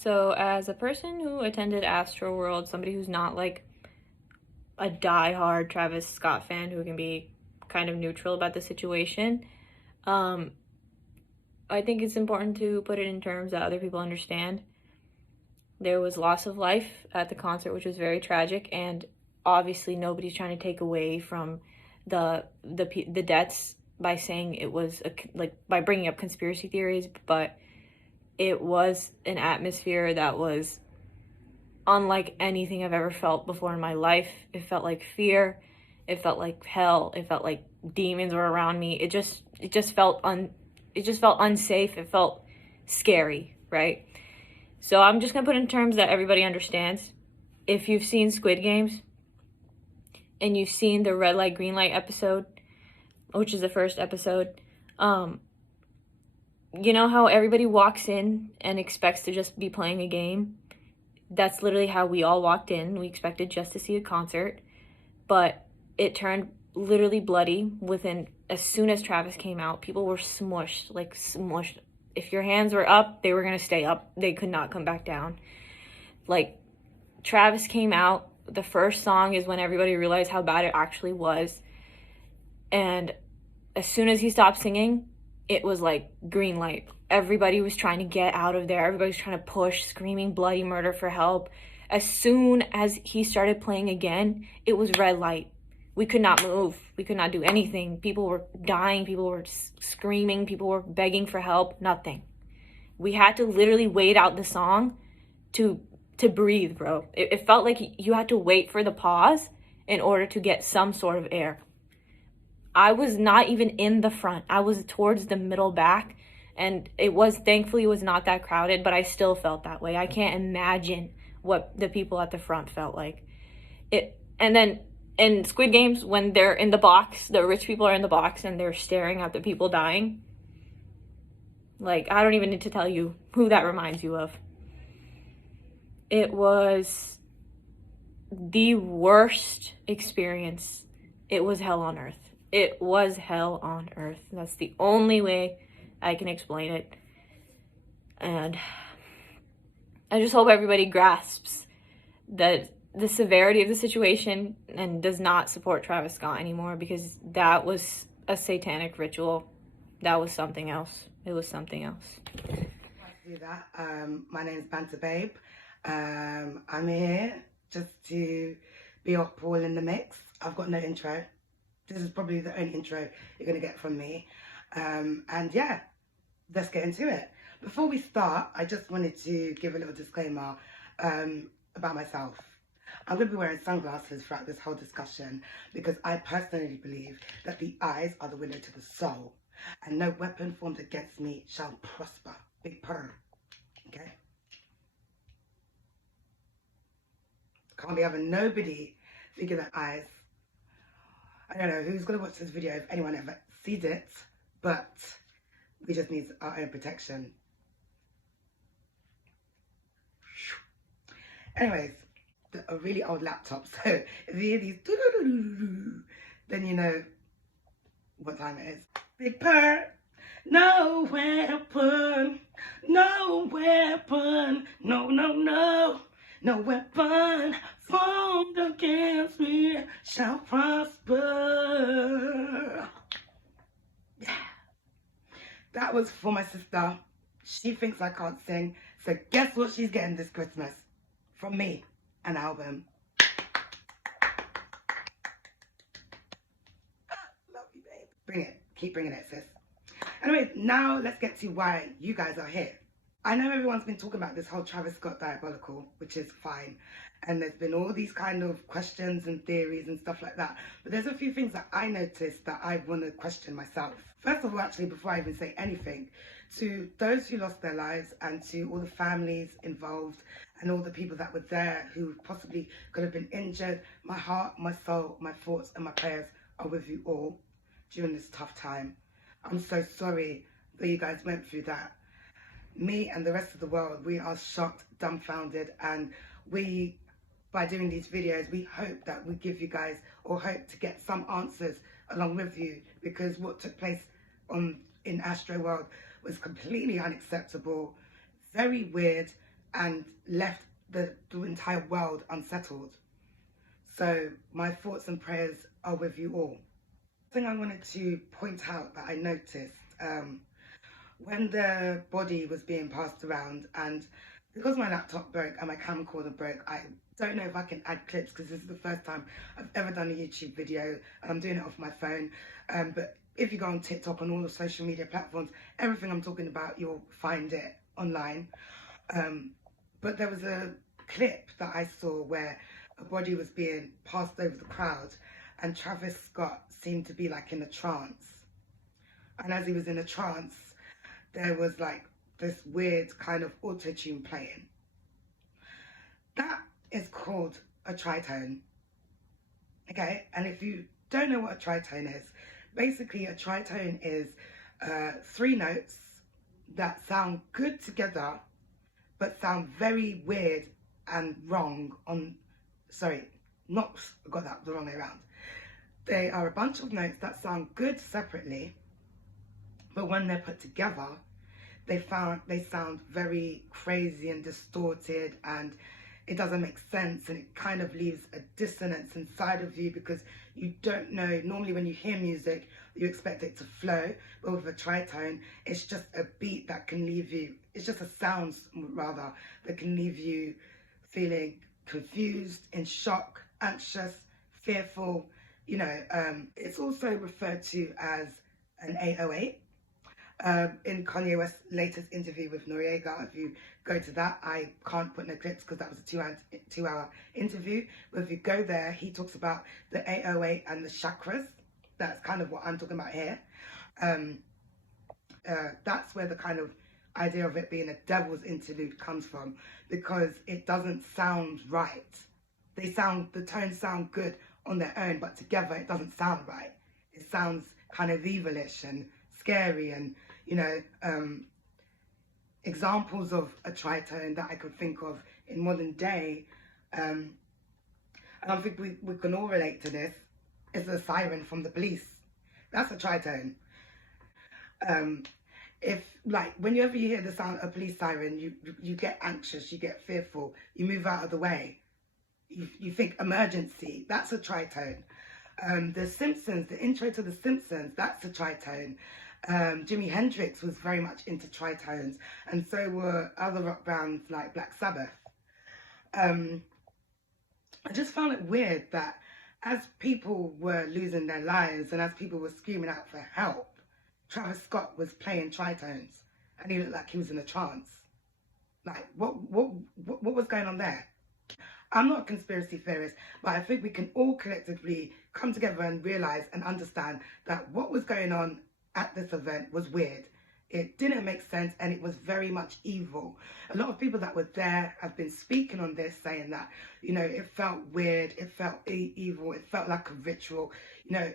So, as a person who attended Astroworld, somebody who's not like a die-hard Travis Scott fan who can be kind of neutral about the situation, um, I think it's important to put it in terms that other people understand. There was loss of life at the concert, which was very tragic, and obviously nobody's trying to take away from the deaths by saying it was like by bringing up conspiracy theories, but it was an atmosphere that was unlike anything I've ever felt before in my life. It felt like fear. It felt like hell. It felt like demons were around me. It just felt unsafe. It felt scary, right? So I'm just gonna put in terms that everybody understands. If you've seen Squid Games and you've seen the red light, green light episode, which is the first episode, you know how everybody walks in and expects to just be playing a game? That's literally how we all walked in. We expected just to see a concert, but it turned literally bloody as soon as Travis came out. People were smushed, like smushed. If your hands were up, they were gonna stay up. They could not come back down. Like, Travis came out, the first song is when everybody realized how bad it actually was. And as soon as he stopped singing, it was like green light. Everybody was trying to get out of there. Everybody was trying to push, screaming bloody murder for help. As soon as he started playing again, it was red light. We could not move. We could not do anything. People were dying. People were screaming. People were begging for help. Nothing. We had to literally wait out the song to breathe, bro. It felt like you had to wait for the pause in order to get some sort of air. I was not even in the front. I was towards the middle back, and thankfully it was not that crowded, but I still felt that way. I can't imagine what the people at the front felt like. And then in Squid Games, when they're in the box, the rich people are in the box and they're staring at the people dying. Like, I don't even need to tell you who that reminds you of. It was the worst experience. It was hell on earth. It was hell on earth. That's the only way I can explain it. And I just hope everybody grasps that the severity of the situation and does not support Travis Scott anymore, because that was a satanic ritual. That was something else. It was something else. Do that. My name is Banter Babe. I'm here just to be off Paul in the mix. I've got no intro. This is probably the only intro you're going to get from me. And yeah, let's get into it. Before we start, I just wanted to give a little disclaimer about myself. I'm going to be wearing sunglasses throughout this whole discussion because I personally believe that the eyes are the window to the soul, and no weapon formed against me shall prosper. Big purr. Okay? Can't be having nobody thinking that eyes. I don't know who's going to watch this video if anyone ever sees it, but we just need our own protection. Anyways, a really old laptop, so if you hear these then you know what time it is. Big purr. No weapon, no weapon, no, no, no. No weapon formed against me shall prosper. Yeah. That was for my sister. She thinks I can't sing, so guess what she's getting this Christmas? From me, an album. Love you, babe. Bring it. Keep bringing it, sis. Anyways, now let's get to why you guys are here. I know everyone's been talking about this whole Travis Scott diabolical, which is fine. And there's been all these kind of questions and theories and stuff like that. But there's a few things that I noticed that I want to question myself. First of all, actually, before I even say anything, to those who lost their lives and to all the families involved and all the people that were there who possibly could have been injured, my heart, my soul, my thoughts and my prayers are with you all during this tough time. I'm so sorry that you guys went through that. Me and the rest of the world, we are shocked, dumbfounded, and we, by doing these videos, we hope that we give you guys, or hope to get some answers along with you, because what took place in Astroworld was completely unacceptable, very weird, and left the entire world unsettled. So my thoughts and prayers are with you all. Thing I wanted to point out that I noticed when the body was being passed around, and because my laptop broke and my camcorder broke, I don't know if I can add clips because this is the first time I've ever done a YouTube video and I'm doing it off my phone. But if you go on TikTok, on all the social media platforms, everything I'm talking about, you'll find it online. But there was a clip that I saw where a body was being passed over the crowd and Travis Scott seemed to be like in a trance. And as he was in a trance, there was like this weird kind of auto-tune playing. That is called a tritone. Okay, and if you don't know what a tritone is, basically a tritone is 3 notes that sound good together but sound very weird and wrong on, sorry, not got that the wrong way around. They are a bunch of notes that sound good separately, but when they're put together, they sound very crazy and distorted, and it doesn't make sense, and it kind of leaves a dissonance inside of you because you don't know. Normally when you hear music, you expect it to flow, but with a tritone, it's just a beat that can leave you, it's just a sound rather, that can leave you feeling confused, in shock, anxious, fearful. You know, it's also referred to as an 808. In Kanye West's latest interview with Noriega, if you go to that, I can't put no clips because that was a 2-hour interview, but if you go there, he talks about the 808 and the chakras. That's kind of what I'm talking about here. That's where the kind of idea of it being a devil's interlude comes from, because it doesn't sound right. The tones sound good on their own, but together it doesn't sound right. It sounds kind of evilish and scary, and you know, examples of a tritone that I could think of in modern day, and I think we can all relate to this, is a siren from the police. That's a tritone. If, like, whenever you hear the sound of a police siren, you get anxious, you get fearful, you move out of the way, you think emergency. That's a tritone. The Simpsons, the intro to The Simpsons, that's a tritone. Jimi Hendrix was very much into tritones, and so were other rock bands like Black Sabbath. I just found it weird that as people were losing their lives and as people were screaming out for help, Travis Scott was playing tritones and he looked like he was in a trance. Like, what was going on there? I'm not a conspiracy theorist, but I think we can all collectively come together and realize and understand that what was going on at this event was weird. It didn't make sense, and it was very much evil. A lot of people that were there have been speaking on this, saying that, you know, it felt weird, it felt evil, it felt like a ritual. You know,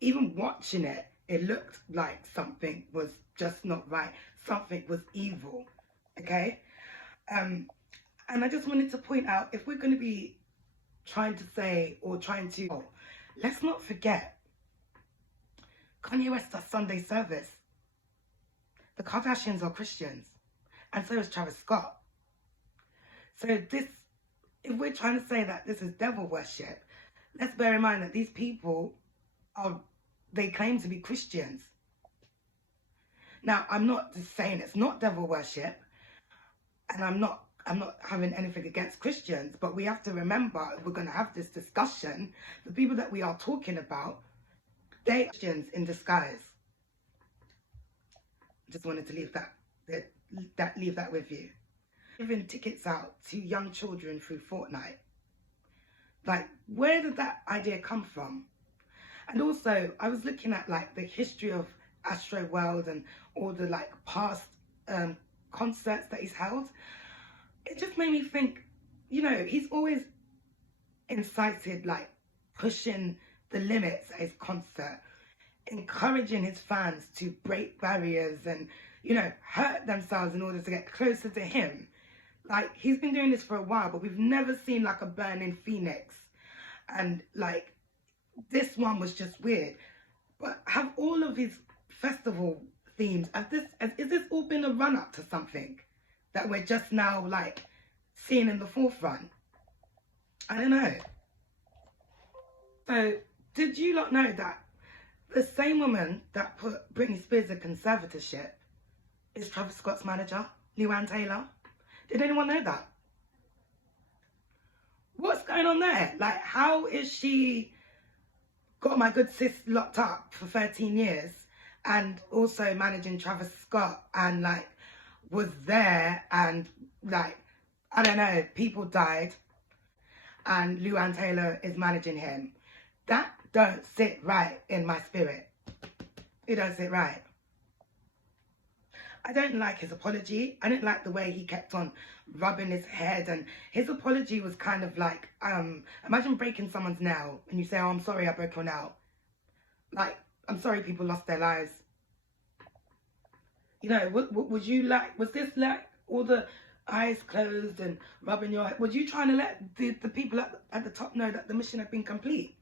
even watching it, it looked like something was just not right. Something was evil, okay? And I just wanted to point out, if we're going to be trying to say, or trying to, let's not forget, Kanye West does Sunday service. The Kardashians are Christians, and so is Travis Scott. So this, if we're trying to say that this is devil worship, let's bear in mind that these people they claim to be Christians. Now, I'm not just saying it's not devil worship, and I'm not having anything against Christians, but we have to remember, if we're going to have this discussion, the people that we are talking about, they are Christians in disguise. Just wanted to leave that with you. Giving tickets out to young children through Fortnite. Like, where did that idea come from? And also, I was looking at like the history of Astroworld and all the like past concerts that he's held. It just made me think, you know, he's always incited like pushing the limits at his concert, encouraging his fans to break barriers and, you know, hurt themselves in order to get closer to him. Like, he's been doing this for a while, but we've never seen like a burning phoenix. And like, this one was just weird. But have all of his festival themes, is this all been a run up to something that we're just now like seen in the forefront. I don't know. So, did you not know that the same woman that put Britney Spears in conservatorship is Travis Scott's manager, Luann Taylor? Did anyone know that? What's going on there? Like, how is she got my good sis locked up for 13 years and also managing Travis Scott and like was there and like, I don't know, people died and Luann Taylor is managing him? That don't sit right in my spirit. It don't sit right. I don't like his apology. I didn't like the way he kept on rubbing his head, and his apology was kind of like, imagine breaking someone's nail and you say, oh, I'm sorry I broke your nail. Like, I'm sorry people lost their lives. You know, what was you like, was this like all the eyes closed and rubbing your head? Was you trying to let the people at the top know that the mission had been complete?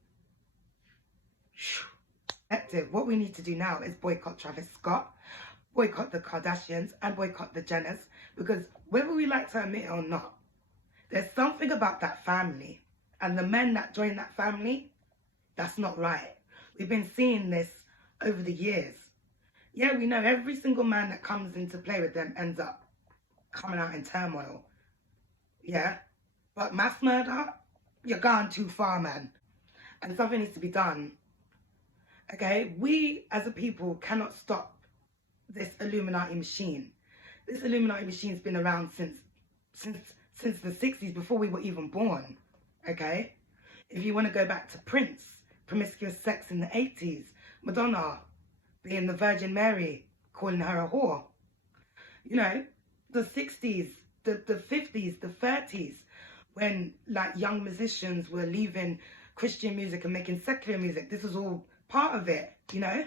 What we need to do now is boycott Travis Scott, boycott the Kardashians, and boycott the Jenners, because whether we like to admit it or not, there's something about that family and the men that join that family that's not right. We've been seeing this over the years. Yeah, we know every single man that comes into play with them ends up coming out in turmoil. Yeah, but mass murder, you're gone too far, man, and something needs to be done. Okay, we as a people cannot stop this Illuminati machine. This Illuminati machine's been around since the 60s, before we were even born. Okay, if you want to go back to Prince, promiscuous sex in the 80s, Madonna being the Virgin Mary, calling her a whore. You know, the 60s, the 50s, the 30s, when like young musicians were leaving Christian music and making secular music. This was all part of it, you know.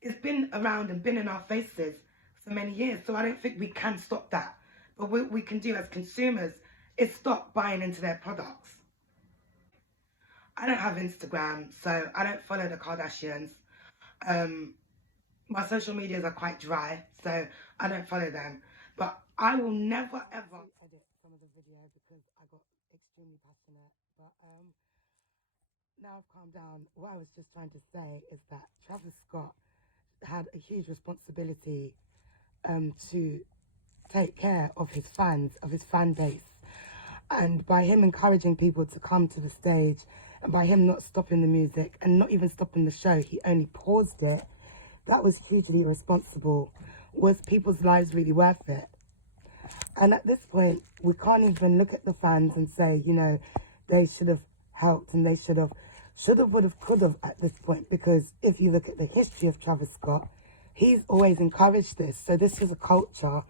It's been around and been in our faces for many years, so I don't think we can stop that. But what we can do as consumers is stop buying into their products. I don't have Instagram, so I don't follow the Kardashians. My social medias are quite dry, so I don't follow them. But I will never ever edit some of the video because I got extremely passionate. But now I've calmed down. What I was just trying to say is that Travis Scott had a huge responsibility to take care of his fans, of his fan base. And by him encouraging people to come to the stage, and by him not stopping the music and not even stopping the show, he only paused it. That was hugely irresponsible. Was people's lives really worth it? And at this point, we can't even look at the fans and say, you know, they should have helped and they should have, would have, could have at this point. Because if you look at the history of Travis Scott, he's always encouraged this. So this is a culture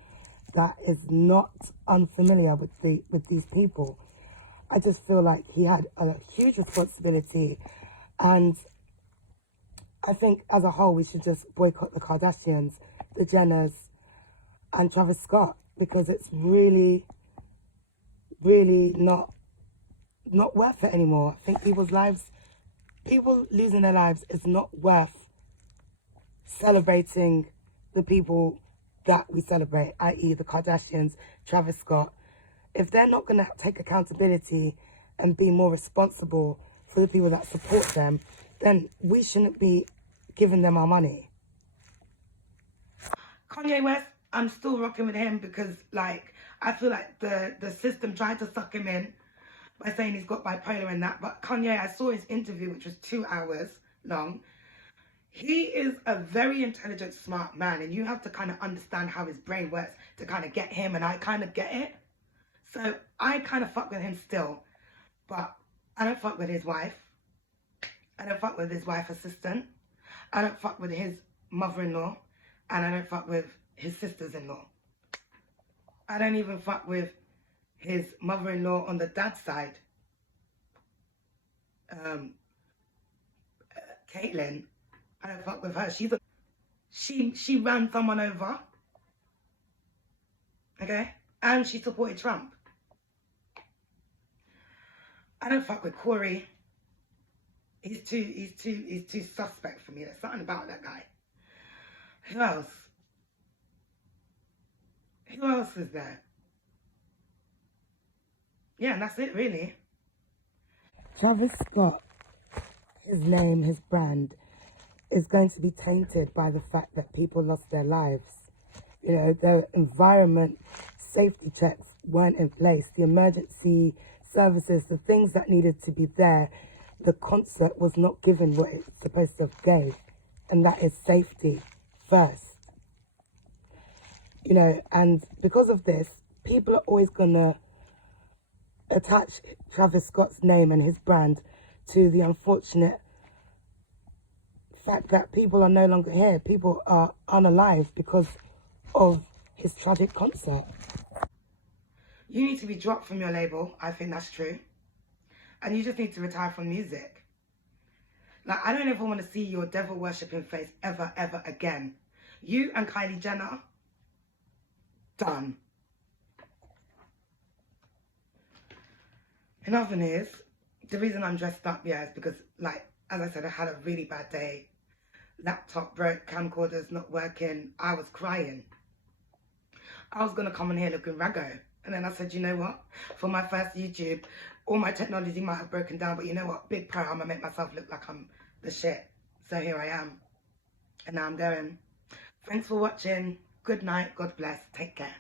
that is not unfamiliar with these people. I just feel like he had a huge responsibility, and I think as a whole we should just boycott the Kardashians, the Jenners, and Travis Scott, because it's really, really not worth it anymore. I think people losing their lives is not worth celebrating the people that we celebrate, i.e. the Kardashians, Travis Scott. If they're not going to take accountability and be more responsible for the people that support them, then we shouldn't be giving them our money. Kanye West, I'm still rocking with him because, like, I feel like the system tried to suck him in by saying he's got bipolar and that. But Kanye, I saw his interview, which was 2 hours long. He is a very intelligent, smart man, and you have to kind of understand how his brain works to kind of get him, and I kind of get it. So I kind of fuck with him still, but I don't fuck with his wife. I don't fuck with his wife assistant. I don't fuck with his mother-in-law, and I don't fuck with his sisters-in-law. I don't even fuck with his mother-in-law on the dad's side. Caitlyn, I don't fuck with her. She ran someone over, okay, and she supported Trump. I don't fuck with Corey. He's too suspect for me. There's something about that guy. Who else? Who else is there? yeah, and that's it really. Travis Scott, his name, his brand, is going to be tainted by the fact that people lost their lives. You know, the environment safety checks weren't in place, the emergency services, the things that needed to be there, the concert was not given what it's supposed to have gave, and that is safety first. You know, and because of this, people are always gonna attach Travis Scott's name and his brand to the unfortunate fact that people are no longer here. People are unalive because of his tragic concert. You need to be dropped from your label. I think that's true. And you just need to retire from music. Like, I don't ever want to see your devil worshipping face ever, ever again. You and Kylie Jenner, done. In other news, the reason I'm dressed up, yeah, is because, like, as I said, I had a really bad day. Laptop broke, camcorder's not working. I was crying. I was going to come in here looking raggo. And then I said, you know what? For my first YouTube, all my technology might have broken down, but you know what? Big pro, I'm going to make myself look like I'm the shit. So here I am. And now I'm going. Thanks for watching. Good night. God bless. Take care.